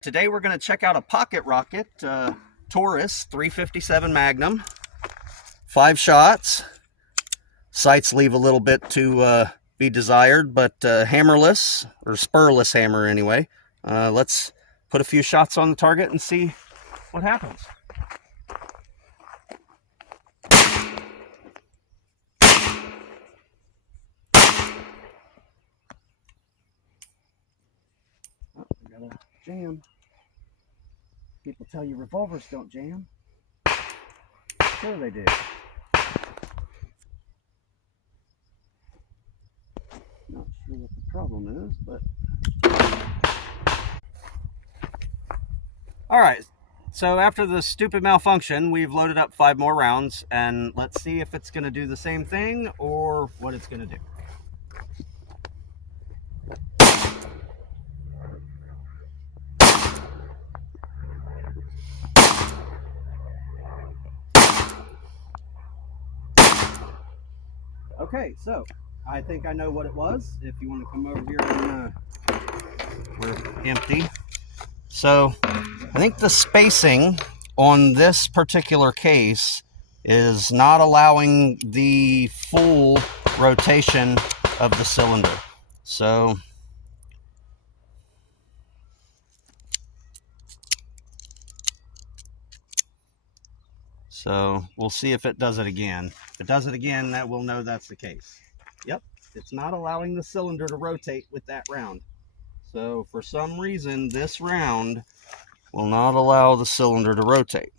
Today we're going to check out a pocket rocket, Taurus 357 Magnum. 5 shots. Sights leave a little bit to be desired, but hammerless, or spurless hammer anyway. Let's put a few shots on the target and see what happens. Oh, we got a jam. People tell you revolvers don't jam. Sure they do. Not sure what the problem is, but... Alright, so after the stupid malfunction, we've loaded up 5 more rounds, and let's see if it's going to do the same thing or what it's going to do. Okay, so I think I know what it was. If you want to come over here and we're empty. So I think the spacing on this particular case is not allowing the full rotation of the cylinder. So we'll see if it does it again. If it does it again, that we'll know that's the case. Yep, it's not allowing the cylinder to rotate with that round. So for some reason, this round will not allow the cylinder to rotate.